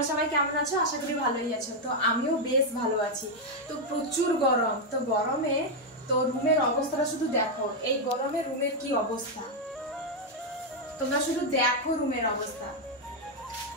তোমরা সবাই কেমন আছো? আশা করি ভালোই আছো। তো আমিও বেশ ভালো আছি। তো প্রচুর গরম, তো গরমে তো রুমের অবস্থাটা শুধু দেখো, এই গরমে রুমের কি অবস্থা তোমরা শুধু দেখো রুমের অবস্থা।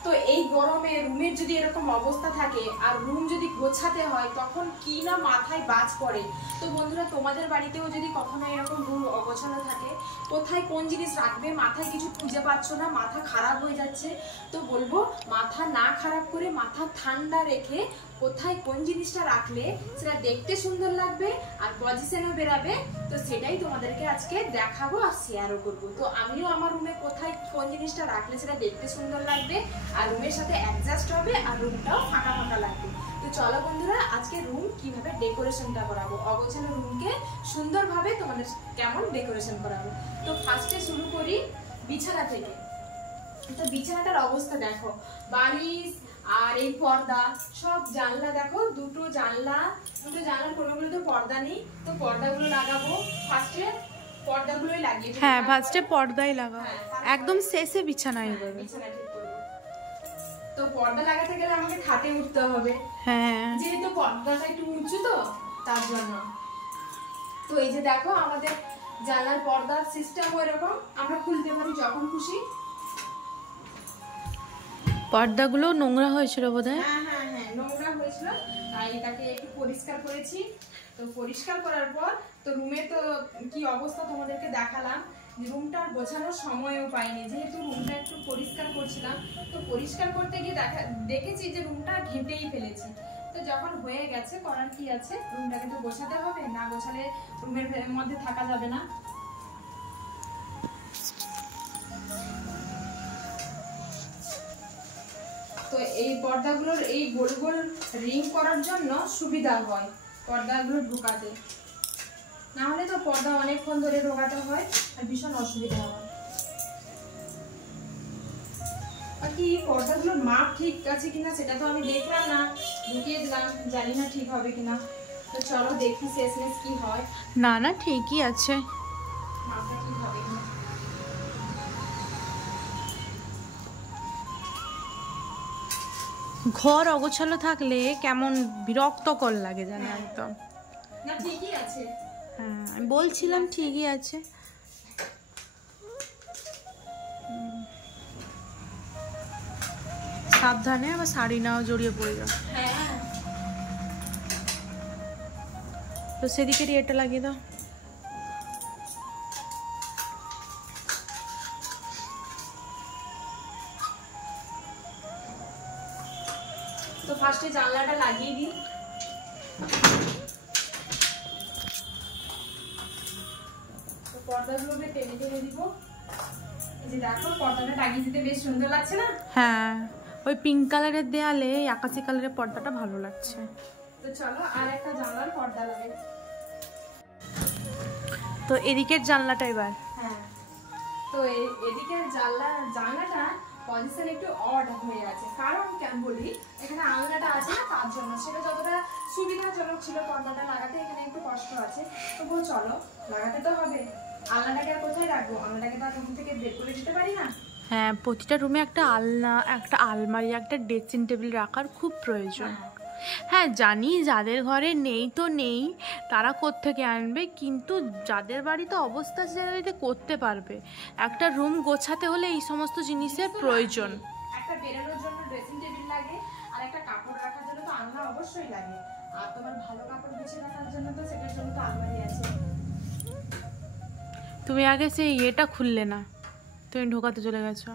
তো এই গরমে রুমের যদি এরকম অবস্থা থাকে আর রুম যদি গোছাতে হয় তখন কি না মাথায় বাজ পড়ে। তো বন্ধুরা, তোমাদের বাড়িতেও যদি কখনো এরকম রুম অগোছানো থাকে, কোথায় কোন জিনিস রাখবে মাথায় কিছু খুঁজে পাচ্ছ না, মাথা খারাপ হয়ে যাচ্ছে, তো বলবো মাথা না খারাপ করে মাথা ঠান্ডা রেখে কোথায় কোন জিনিসটা রাখলে সেটা দেখতে সুন্দর লাগবে আর পজিশনও বেরাবে, তো সেটাই তোমাদেরকে আজকে দেখাবো আর শেয়ারও করবো। তো আমিও আমার রুমে কোথায় কোন জিনিসটা রাখলে সেটা দেখতে সুন্দর লাগবে আর রুমের সাথে অ্যাডজাস্ট হবে আর রুমটাও ফাঁকা ফাঁকা লাগবে। তো চলো বন্ধুরা, আজকে রুম কিভাবে ডেকোরেশনটা করাবো, অগোছানো রুমকে সুন্দরভাবে তোমাদের কেমন ডেকোরেশন করাবো। তো ফার্স্টে শুরু করি বিছানা থেকে। তো বিছানাটার অবস্থা দেখো, বালিশ আর এই পর্দা, সব জানলা দেখো, দুটো জানলার কোনোগুলো তো পর্দা নেই, তো পর্দাগুলো লাগাবো। ফার্স্টে পর্দাগুলোই লাগিয়ে, হ্যাঁ ফার্স্টে পর্দাই লাগাও, একদম শেষে বিছানাই করবে। বিছানা ঠিক করবো। তো পর্দা লাগাতে গেলে আমাকে খাটে উঠতে হবে, হ্যাঁ যেহেতু পর্দাটা একটু উঁচু তো তার জন্য। তো এই যে দেখো আমাদের জানলার পর্দার সিস্টেম এরকম, আমরা খুলতে পারি যখন খুশি। পর্দাগুলো নোংরা হয়েছিল বোধহয়। হ্যাঁ নোংরা হয়েছিল, তাই এটাকে একটু পরিষ্কার করেছি। তো পরিষ্কার করার পর তো রুমের তো কি অবস্থা তোমাদেরকে দেখালাম, রুমটার গোছানোর সময়ও পাইনি, যেহেতু রুমটা একটু পরিষ্কার করছিলাম। তো পরিষ্কার করতে গিয়ে দেখেছি যে রুমটা ঘেঁটেই ফেলেছি। তো যখন হয়ে গেছে করার কি আছে, রুমটাকে তো গোছাতে হবে, না গোছালে রুমের মধ্যে থাকা যাবে না। তো এই পর্দাগুলোর এই গোল গোল রিং করার জন্য সুবিধা হয় পর্দাগুলো ঢোকাতে, না হলে তো পর্দা অনেকক্ষণ ধরে ঢোকাতে হয় আর ভীষণ অসুবিধা হয়। বাকি পর্দাগুলোর মাপ ঠিক আছে কিনা সেটা তো আমি দেখলাম না, ঢুকিয়ে দিলাম, জানি না ঠিক হবে কিনা। তো চলো দেখি শেষমেশ কি হয়। না ঠিকই আছে, মাপটা ঠিক হবে কিনা। ঘর অগোছালো থাকলে কেমন বিরক্তকর লাগে জানো একদম। না ঠিকই আছে, হ্যাঁ আমি বলছিলাম ঠিকই আছে। সাবধানে, আবার শাড়ি নাও জড়িয়ে পড়ে যাও। হ্যাঁ তো সেদিকে এটা লাগিয়ে দাও। তো ফার্স্টে জানলাটা লাগিয়ে দিই। তো পর্দাগুলোকে টেনে টেনে দিব। এই যে দেখো পর্দাটা লাগিয়ে দিতে বেশ সুন্দর লাগছে না? হ্যাঁ ওই পিঙ্ক কালারের দেয়ালে আকাশি কালারের পর্দাটা ভালো লাগছে। তো চলো আর একটা জানলার পর্দা লাগাই। তো এদিকের জানলাটা এবার, হ্যাঁ তো এদিকের জানলাটা পজিশন একটু অড হয়ে আছে, কারণ কেন বলি, এখানে আলনাটা আছে না তার জন্য। সেটা যতটা সুবিধাজনক ছিল পর্দাটা লাগাতে, এখানে একটু কষ্ট আছে। তবুও চলো লাগাতে তো হবে। আলনাটাকে আর কোথায় রাখবো, আলনাটাকে তো রুম থেকে বের করে দিতে পারি না। হ্যাঁ প্রতিটা রুমে একটা আলনা, একটা আলমারি, একটা ড্রেসিং টেবিল রাখার খুব প্রয়োজন। হ্যাঁ জানি যাদের ঘরে নেই তো নেই, তারা কোত্থেকে আনবে, কিন্তু যাদের বাড়িতে অবস্থা আছে যাদের বাড়িতে করতে পারবে, একটা রুম গোছাতে হলে এই সমস্ত জিনিসের প্রয়োজন। একটা বেরোনোর জন্য ড্রেসিং টেবিল লাগে, আর একটা কাপড় রাখার জন্য তো আলনা অবশ্যই লাগে, আর তোমার ভালো কাপড় গুছিয়ে রাখার জন্য তো সেটার জন্য তো আলমারি আছে। তুমি আগে সেই ইয়েটা খুললে না, তুমি ঢোকাতে চলে গেছো।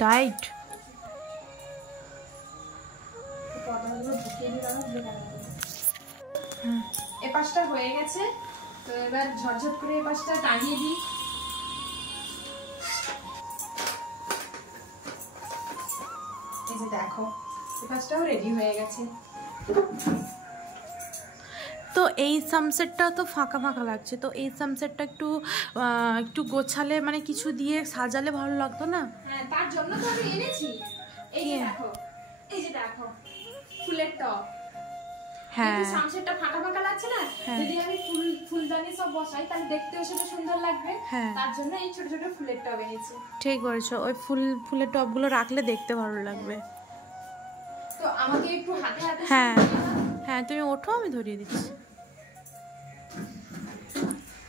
টাইট এ পাশটা হয়ে গেছে, তো এবার ঝটঝট করে এ পাশটা টাঙিয়ে দিই। এই যে দেখো এ পাশটাও রেডি হয়ে গেছে। তো এই সানসেটটা তো ফাঁকা ফাঁকা লাগছে, তো এই সানসেটটা একটু গোছালে মানে কিছু দিয়ে সাজালে ভালো লাগতো না? হ্যাঁ তার জন্য তো আমি এনেছি। এই যে দেখো ফুলের টব। হ্যাঁ। কিন্তু সামসেটটা ফাঁকা ফাঁকা লাগছে না, যদি আমি ফুলদানি সব বসাই তাহলে দেখতেও সেটা সুন্দর লাগবে। হ্যাঁ। তার জন্য এই ছোট ছোট ফুলের টব এনেছি। ঠিক বলেছো, ওই ফুলের টবগুলো রাখলে দেখতে ভালো লাগবে। তো আমাকে একটু হাতে হাতে হ্যাঁ হ্যাঁ, তুমি ওঠো, আমি ধরিয়ে দিচ্ছি।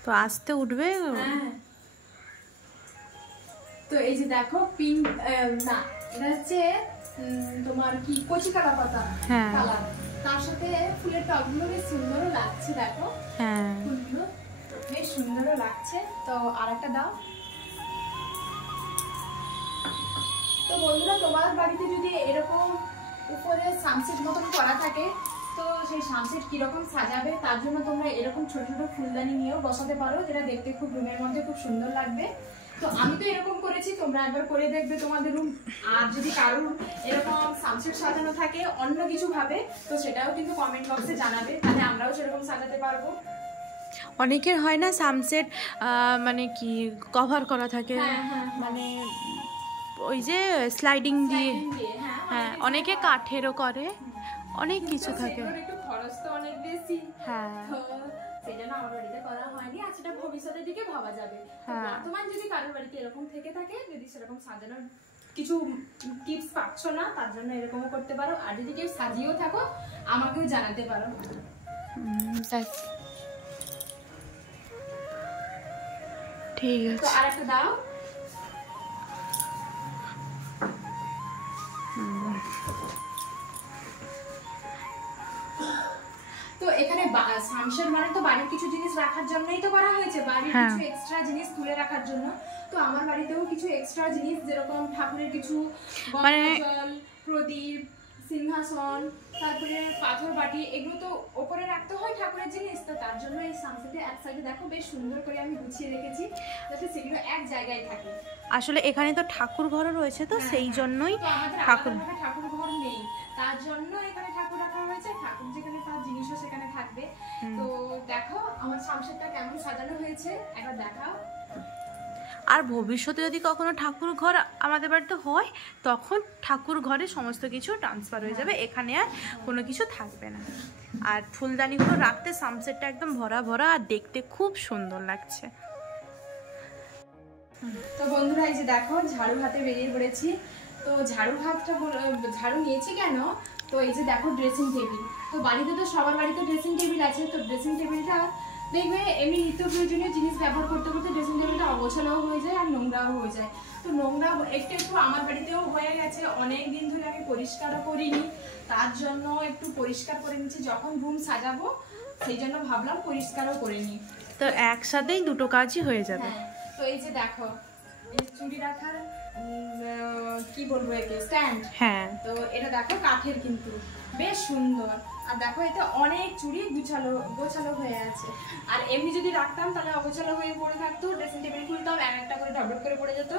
তো আস্তে উঠবে। হ্যাঁ। তো এই যে দেখো পিঙ্ক, না এটা হচ্ছে তোমার কি কচি কালা পাতা কালার, তার সাথে ফুলের টবগুলো বেশ সুন্দরও লাগছে। দেখো হ্যাঁ, ফুলগুলো বেশ সুন্দরও লাগছে। তো আরেকটা দাও। তো বন্ধুরা, তোমার বাড়িতে যদি এরকম উপরে সানসেট মতন করা থাকে, তো সেই সানসেট কিরকম সাজাবে তার জন্য তোমরা এরকম ছোট ছোট ফুলদানি নিয়েও বসাতে পারো, যেটা দেখতে খুব রুমের মধ্যে খুব সুন্দর লাগবে। তো আমি তো এরকম করেছি, তোমরা একবার করে দেখবে তোমাদের রুম। আর যদি কারোর এরকম সানসেট সাজানো থাকে অন্য কিছু ভাবে, তো সেটাও কিন্তু কমেন্ট বক্সে জানাবে, তাহলে আমরাও সেরকম সাজাতে পারবো। অনেকের হয় না সানসেট মানে কি কভার করা থাকে, মানে ওই যে স্লাইডিং দিয়ে। হ্যাঁ, অনেকে কাঠেরও করে, অনেক কিছু থাকে। একটু খরচ তো অনেক বেশি। হ্যাঁ, সেটা না আমার বাড়িতে করা হয়নি, আর সেটা ভবিষ্যতের দিকে ভাবা যাবে। বর্তমান যদি কারোর বাড়িতে এরকম থেকে থাকে, যদি সেরকম সাজানোর কিছু টিপস পাচ্ছ না, তার জন্য এরকমও করতে পারো। আর যদি কেউ সাজিয়েও থাকো, আমাকেও জানাতে পারো। ঠিক আছে। তো আর একটা দাও। তো এখানে সানসেট মানে তো বাড়ির কিছু জিনিস রাখার জন্যই তো করা হয়েছে, বাড়ির কিছু এক্সট্রা জিনিস তুলে রাখার জন্য। তো আমার বাড়িতেও কিছু এক্সট্রা জিনিস, যেরকম ঠাকুরের কিছু জল, প্রদীপ, সিংহাসন, তারপরে পাথর বাটি, এগুলো তো ওপরে রাখতে হয় ঠাকুরের জিনিস। তো তার জন্য এই সানসেটে এক সাইডে দেখো বেশ সুন্দর করে আমি গুছিয়ে রেখেছি, যাতে সেগুলো এক জায়গায় থাকে। আসলে এখানে তো ঠাকুর ঘরও রয়েছে, তো সেই জন্যই ঠাকুর ঘর নেই, তার জন্য এখানে ঠাকুর রাখা হয়েছে। ঠাকুর যেখানে তার জিনিসও সেখানে থাকবে। তো দেখো আমার সানসেটটা কেমন সাজানো হয়েছে, একবার দেখাও। আর ভবিষ্যতে যদি কখনো ঠাকুর ঘর আমাদের বাড়িতে হয়, তখন ঠাকুর ঘরে সমস্ত কিছু ট্রান্সফার হয়ে যাবে, এখানে আর কোনো কিছু থাকবে না। আর ফুলদানিগুলো রাখতে সানসেটটা একদম ভরা ভরা, আর দেখতে খুব সুন্দর লাগছে। তো বন্ধুরা, এই যে দেখো ঝাড়ু হাতে বেরিয়ে পড়েছি। তো ঝাড়ু নিয়েছি কেন, তো এই যে দেখো ড্রেসিং টেবিল। তো বাড়িতে তো সবার বাড়িতে ড্রেসিং টেবিল আছে। তো ড্রেসিং টেবিলটা দেখবে এমনি নিত্য প্রয়োজনীয় জিনিস ব্যবহার করতে করতে ড্রেসিং টেবিলটা অগোছালোও হয়ে যায় আর নোংরাও হয়ে যায়। তো নোংরা একটু আমার বাড়িতেও হয়ে গেছে, অনেক দিন ধরে আমি পরিষ্কারও করিনি, তার জন্য একটু পরিষ্কার করে নিচ্ছি। যখন রুম সাজাবো সেই জন্য ভাবলাম পরিষ্কারও করে নিই। তো একসাথেই দুটো কাজই হয়ে যাবে। তো এই যে দেখো এই চুড়ি রাখার কি বলবো একে স্ট্যান্ড। হ্যাঁ, তো এটা দেখো কাঠের, কিন্তু বেশ সুন্দর। আর দেখো এতে অনেক চুড়ি গোছালো হয়ে আছে। আর এমনি যদি রাখতাম তাহলে অগোছালো হয়ে পড়ে থাকতো, ড্রেসিং টেবিল খুলতাম এক একটা করে ঢবঢব করে পড়ে যেত।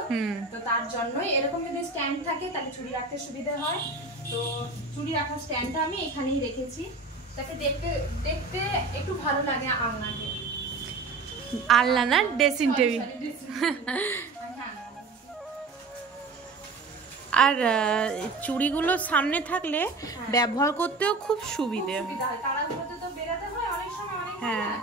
তো তার জন্যই এরকম যদি স্ট্যান্ড থাকে তাহলে চুড়ি রাখতে সুবিধা হয়। তো চুড়ি রাখার স্ট্যান্ডটা আমি এখানেই রেখেছি, তাকে দেখতে একটু ভালো লাগে আলনাকে। আলনা না, ড্রেসিং টেবিল। আর চুড়িগুলো সামনে থাকলে ব্যবহার করতেও খুব সুবিধে হয়। তারাগুলোতে তো বেরাতে হয় অনেক সময়, অনেক হ্যাঁ।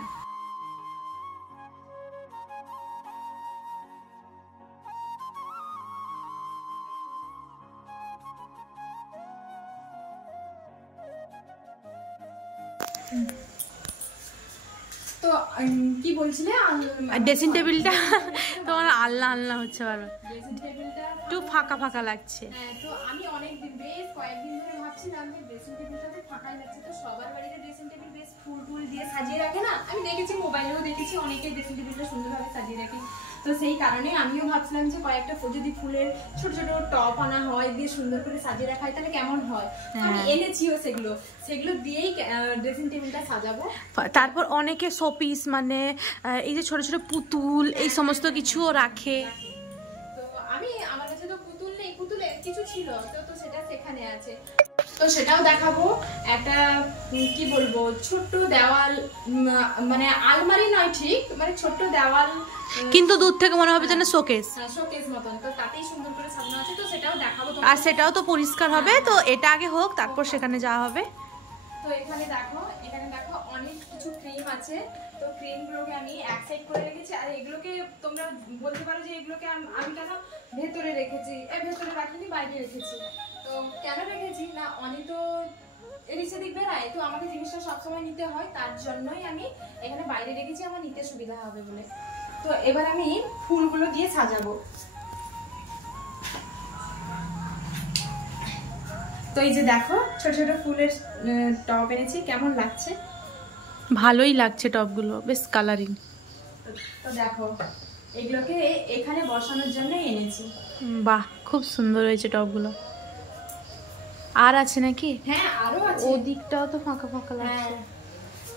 তো কি বলছিলে, ড্রেসিং টেবিলটা তোমার আলনা হচ্ছে, বারবার ড্রেসিং টেবিলটা একটু ফাঁকা ফাঁকা লাগছে। হ্যাঁ, তো আমি বেশ কয়েকদিন ধরে ভাবছিলাম যে ড্রেসিং টেবিলটাতে ফাঁকাই লাগছে। তো সবার বাড়িতে ড্রেসিং টেবিল বেশ ফুল দিয়ে সাজিয়ে রাখে না, আমি দেখেছি মোবাইলেও দেখেছি অনেকেই ড্রেসিং টেবিলটা সুন্দরভাবে সাজিয়ে রাখে। তো সেই কারণে আমিও ভাবছিলাম যে কয়েকটা যদি ফুলের ছোট ছোট টপ আনা হয়, দিয়ে সুন্দর করে সাজিয়ে রাখা হয় তাহলে কেমন হয়। আমি এনেছিও সেগুলো দিয়েই ড্রেসিং টেবিলটা সাজাবো। তারপর অনেকে শোপিস, মানে এই যে ছোট ছোট পুতুল, এই সমস্ত কিছুও রাখে। তো আমার কাছে তো পুতুলের কিছু ছিল, তো সেটা সেখানে আছে। তো সেটাও দেখাবো। একটা কি বলবো, ছোট্ট দেওয়াল, মানে আলমারি নয় ঠিক, মানে ছোট্ট দেওয়াল, কিন্তু দূর থেকে মনে হবে যেন শোকেস মতন। তো তাতেই সুন্দর করে সাজানো আছে, তো সেটাও দেখাবো। আর সেটাও তো পরিষ্কার হবে। তো এটা আগে হোক, তারপর সেখানে যাওয়া হবে। তো এখানে দেখো অনেক কিছু ক্রিম আছে। তো ক্রিমগুলোকে আমি এক সাইড করে রেখেছি। আর এগুলোকে তোমরা বলতে পারো যে এগুলোকে আমি কেন ভেতরে রেখেছি, ভেতরে রাখিনি, বাইরে রেখেছি। তো কেন রেখেছি না, অনেক তো এদিক সেদিক বেড়ায়, তো আমাকে জিনিসটা সবসময় নিতে হয়, তার জন্যই আমি এখানে বাইরে রেখেছি, আমার নিতে সুবিধা হবে বলে। তো এবার আমি ফুলগুলো দিয়ে সাজাবো। তো এই যে দেখো ছোট ছোট ফুলের টব এনেছি, কেমন লাগছে? ভালোই লাগছে টবগুলো, বেশ কালারিং। তো দেখো এগুলোকে এখানে বসানোর জন্য এনেছি। বাহ, খুব সুন্দর হয়েছে টবগুলো। আর আছে নাকি? হ্যাঁ আরো আছে, ওদিকটাও তো ফাঁকা ফাঁকা লাগছে।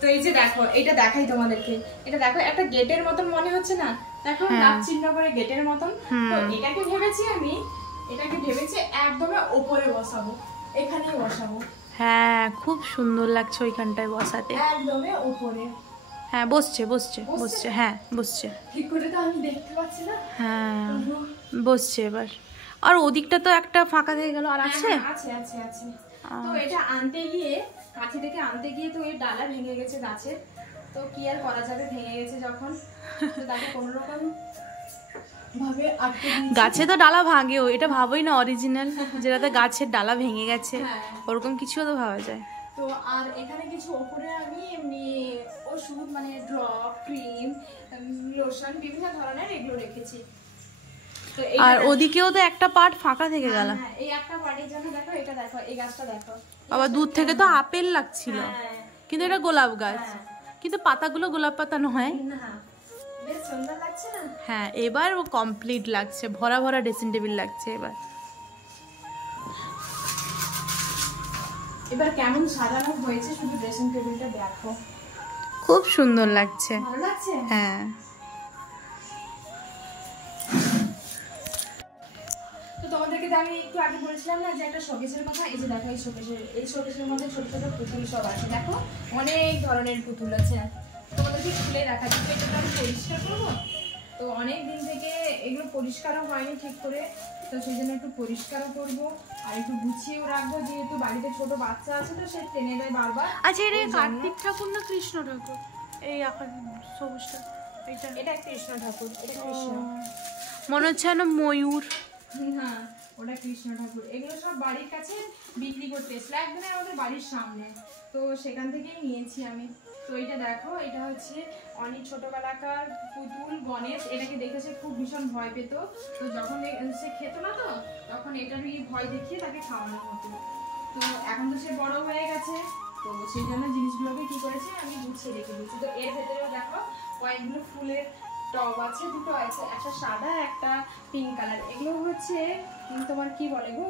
তো এই যে দেখো, এটা দেখাই তোমাদেরকে, এটা দেখো একটা গেটের মতন মনে হচ্ছে না? দেখো নাক চিহ্ন করে গেটের মতন। তো এটাকে ভেবেছি একদম ওপরে বসাবো, এখানেই বসাবো। হ্যাঁ, খুব সুন্দর লাগছে ওইখানটায় বসাতে, একদম ওপরে। হ্যাঁ বসছে, হ্যাঁ বসছে। ঠিক করে তো আমি দেখতে পাচ্ছি না। হ্যাঁ বসছে এবার। আর ওদিকটা তো একটা ফাঁকা হয়ে গেল, আর আছে? আছে। তো এটা আনতে গিয়ে, কাছে থেকে আনতে গিয়ে তো এর ডালা ভেঙে গেছে গাছের। তো কি আর করা যাবে, ভেঙে গেছে যখন, তো তাকে কোনো রকম ভাবে আটকে দিয়েছি। গাছে তো ডালা ভাঙেও, এটা ভাবোই না অরিজিনাল, যেটাতে গাছের ডালা ভেঙে গেছে, ওরকম কিছুও তো ভাবা যায়। তো আর এখানে কিছু ওপরে আমি এমনি ওষুধ মানে ড্রপ, ক্রিম, লোশন, বিভিন্ন ধরনের এগুলো রেখেছি। আর ওদিকেও তো একটা পার্ট ফাঁকা থেকে গেল। এই একটা পার্টের জন্য দেখো, এটা দেখো, এই গাছটা দেখো, আবার দূর থেকে তো আপেল লাগছিল, কিন্তু এটা গোলাপ গাছ, কিন্তু পাতাগুলো গোলাপ পাতা নয়। বেশ সুন্দর লাগছে না? হ্যাঁ, এবার ও কমপ্লিট লাগছে, ভরা ভরা ড্রেসিং টেবিল লাগছে। এবার কেমন সাজানো হয়েছে শুধু ড্রেসিং টেবিলটা দেখো, খুব সুন্দর লাগছে। ভালো লাগছে? হ্যাঁ। তো তোমাদেরকে আমি একটু আগে বলেছিলাম না যে একটা শোকেসের কথা। এই যে দেখো, এই শোকেসের মধ্যে ছোট ছোট পুতুল সব আছে। দেখো অনেক ধরনের পুতুল আছে, তোমাদেরকে খুলে দেখা যাচ্ছে। এটা আমি পরিষ্কার করবো, তো অনেক দিন থেকে এগুলো পরিষ্কারও হয়নি ঠিক করে, তো সেই জন্য একটু পরিষ্কারও করবো আর একটু গুছিয়েও রাখবো, যেহেতু বাড়িতে ছোট বাচ্চা আছে তো সে টেনে দেয় বারবার। আচ্ছা, এটা কার্তিক ঠাকুর না কৃষ্ণ ঠাকুর? এই আকার সবুজটা, এটা কৃষ্ণ ঠাকুর। এটা কৃষ্ণ মনে হচ্ছে না, ময়ূর। হ্যাঁ, ওটা কৃষ্ণ ঠাকুর। এগুলো সব বাড়ির কাছে বিক্রি করতে এসেছিল, একদম আমাদের বাড়ির সামনে, তো সেখান থেকেই নিয়েছি আমি। তো এটা দেখো, এটা হচ্ছে অনেক ছোটবেলাকার পুতুল গণেশ। এটাকে দেখেছে খুব ভীষণ ভয় পেত, তো যখন সে খেত না, তো তখন এটারই ভয় দেখিয়ে তাকে খাওয়ানো হতো। তো এখন তো সে বড় হয়ে গেছে, তো সেই জন্য জিনিসগুলোকে কি করেছে আমি গুছিয়ে রেখে দিয়েছি। তো এর ভেতরেও দেখো কয়েকগুলো ফুলের টব আছে, দুটো আছে, একটা সাদা একটা পিঙ্ক কালার। এগুলো হচ্ছে তোমার কি বলে গো,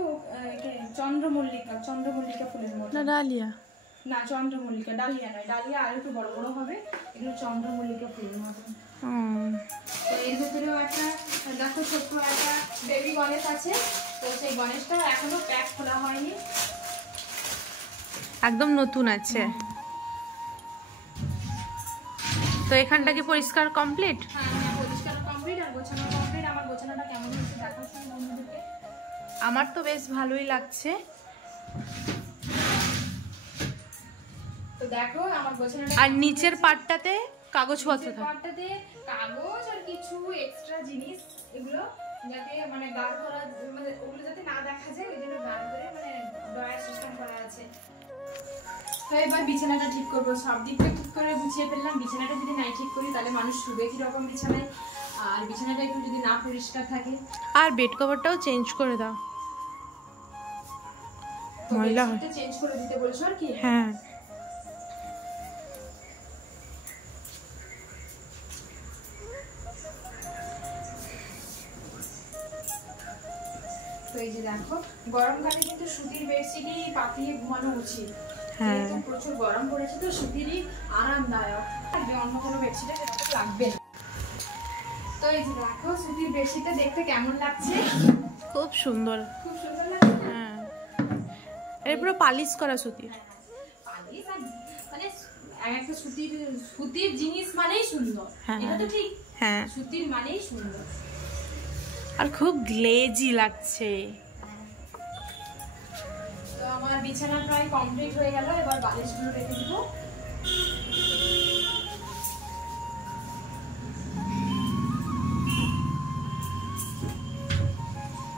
চন্দ্রমল্লিকা ফুলের মতো। ডালিয়া না, চন্দ্রমল্লিকা, ডালিয়া নয়, ডালিয়া আর একটু বড় বড় হবে, এগুলো চন্দ্রমল্লিকা ফুলের মতো। তো এর ভেতরেও একটা দেখো ছোট্ট একটা বেবি গণেশ আছে, তো সেই গণেশটা এখনো প্যাক খোলা হয়নি, একদম নতুন আছে। তো এখানটা কি পরিষ্কার কমপ্লিট? হ্যাঁ, পরিষ্কার কমপ্লিট আর গোছানো কমপ্লিট। আমার গোছানোটা কেমন হয়েছে দেখো বন্ধুদেরকে। আমার তো বেশ ভালোই লাগছে। তো দেখো আমার গোছানোটা। আর নিচের পার্টটাতে কাগজপত্র থাকে, পার্টটাতে কাগজ আর কিছু এক্সট্রা জিনিস, এগুলো যাতে মানে গাঢ় করা, মানে ওগুলো যাতে না দেখা যায়, ওই জন্য গাঢ় করে মানে ড্রয়ার সিস্টেম করা আছে। তো এবার বিছানাটা ঠিক করবো, সব দিকটা ঠিক করে গুছিয়ে ফেললাম। বিছানাটা যদি নাই ঠিক করি তাহলে মানুষ শুবে কিরকম বিছানায়, আর বিছানাটা একটু যদি না পরিষ্কার থাকে। আর বেড কভারটাও চেঞ্জ করে দাও, ময়লা হয়। চেঞ্জ করে দিতে বলছো আর কি? হ্যাঁ। তো এই যে দেখো, গরমকালে কিন্তু সুতির বেডশিটই পাতিয়ে ঘুমানো উচিত। হ্যাঁ, প্রচুর গরম পড়েছে, তো সুতিরই আরামদায়ক, অন্য কোনো বেডশিটে লাগবে না। তো এই যে দেখো সুতির বেডশিটটা দেখতে কেমন লাগছে? খুব সুন্দর, খুব সুন্দর লাগছে। হ্যাঁ, এর পুরো পালিশ করা সুতির। পালিশ মানে একটা সুতির জিনিস মানেই সুন্দর, এটা তো ঠিক। হ্যাঁ, সুতির মানেই সুন্দর, আর খুব গ্লেজি লাগছে। তো আমার বিছানা প্রায় কমপ্লিট হয়ে গেল, এবার বালিশগুলো রেখে দিব।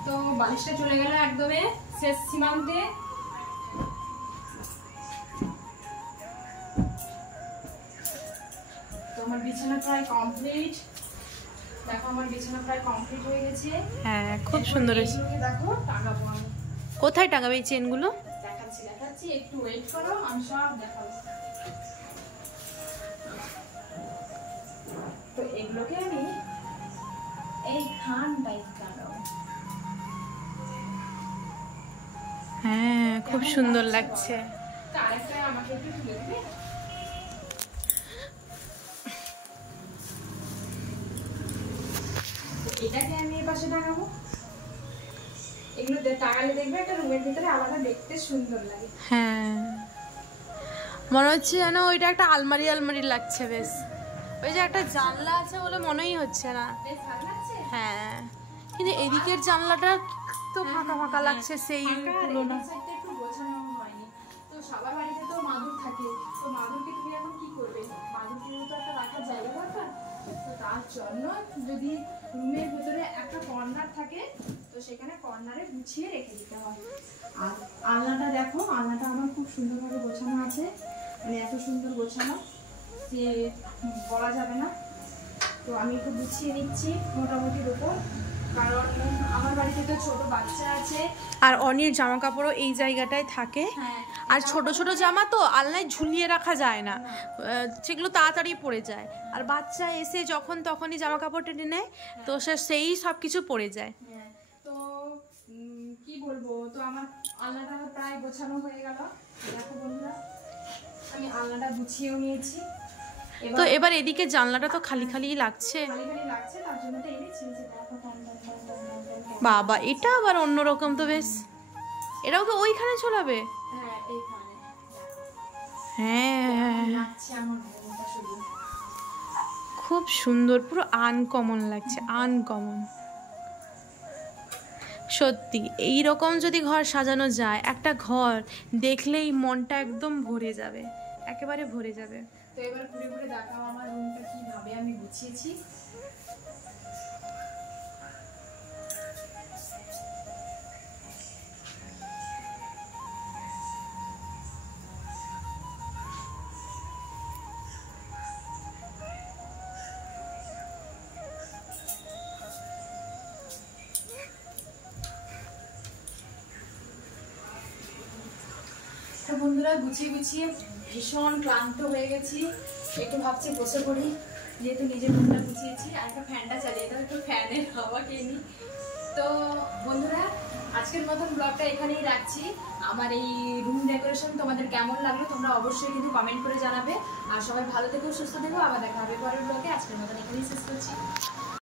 তো বালিশটা চলে গেল একদমই শেষ সীমান্তে। তো আমার বিছানা প্রায় কমপ্লিট, দেখো আমার বিছানা প্রায় কমপ্লিট হয়ে গেছে। হ্যাঁ খুব সুন্দর হয়েছে। দেখো টাঙাবো আমি। কোথায় টাঙাবে এই চেনগুলো? দেখাচ্ছি, একটু ওয়েট করো, আমি সব দেখাবো। তো এগুলোকে আমি এই খানটাই টাঙাবো। হ্যাঁ খুব সুন্দর লাগছে। তো আরেকটা আমাকে একটু তুলে দিবে। এটাকে আমি এই পাশে টাঙাবো। এগুলো টাঙালে দেখবে একটা রুমের ভিতরে আলাদা দেখতে সুন্দর লাগে। হ্যাঁ মনে হচ্ছে যেন ওইটা একটা আলমারি আলমারি লাগছে বেশ। ওই যে একটা জানলা আছে বলে মনেই হচ্ছে না। বেশ ভালো লাগছে। হ্যাঁ কিন্তু এদিকের জানলাটা তো ফাঁকা ফাঁকা লাগছে সেই তুলনা। একটু গোছানো হয়নি। তো সবার বাড়িতে তো মাদুর থাকে, তো মাদুরকে তুমি এখন কি করবে? মাদুরকে তো একটা রাখার জায়গা দরকার। তো তার জন্য যদি রুমের ভিতরে একটা কর্নার থাকে, তো সেখানে কর্নারে গুছিয়ে রেখে দিতে হয়। আর আলনাটা দেখো, আলনাটা আমার খুব সুন্দরভাবে গোছানো আছে, মানে এত সুন্দর গোছানো যে বলা যাবে না। তো আমি একটু গুছিয়ে নিচ্ছি মোটামুটির উপর, কারণ আমার বাড়িতে তো ছোট বাচ্চা আছে। আর অনির জামা কাপড়ও এই জায়গাটায় থাকে। হ্যাঁ, আর ছোট ছোট জামা তো আলনায় ঝুলিয়ে রাখা যায় না, সেগুলো তাড়াতাড়ি পড়ে যায়। আর বাচ্চা এসে যখন তখনই জামা কাপড় টেনে নেয়, তো সেই সব কিছু পড়ে যায়। তো কি বলবো, তো আমার আলনাটা প্রায় গোছানো হয়ে গেল। দেখো বন্ধুরা, আমি আলনাটা গুছিয়েও নিয়েছি। তো এবার এদিকে জানলাটা তো খালি খালি লাগছে। খালি খালি লাগছে, তার জন্য তো এনেছি যে দেখো। বাবা এটা আবার অন্যরকম তো বেশ। এটাও তো ওইখানে ঝোলাবে? হ্যাঁ এইখানে হ্যাঁ লাগছে আমার ঘরটা শুধু। খুব সুন্দর, পুরো আনকমন লাগছে, আনকমন। সত্যি এইরকম যদি ঘর সাজানো যায়, একটা ঘর দেখলেই মনটা একদম ভরে যাবে, একেবারে ভরে যাবে। তো এবার ঘুরে ঘুরে দেখাও আমার রুমটা কিভাবে আমি গুছিয়েছি। তো বন্ধুরা, গুছিয়ে গুছিয়ে ভীষণ ক্লান্ত হয়ে গেছি, একটু ভাবছি বসে পড়ি, যেহেতু নিজের রুমটা গুছিয়েছি। আর একটা ফ্যানটা চালিয়ে দাও, একটু ফ্যানের হাওয়া খেয়ে নিই। তো বন্ধুরা, আজকের মতন ব্লগটা এখানেই রাখছি। আমার এই রুম ডেকোরেশন তোমাদের কেমন লাগলো তোমরা অবশ্যই কিন্তু কমেন্ট করে জানাবে। আর সবাই ভালো থেকো, সুস্থ থেকো, আবার দেখা হবে পরের ব্লগে। আজকের মতন এখানেই শেষ করছি।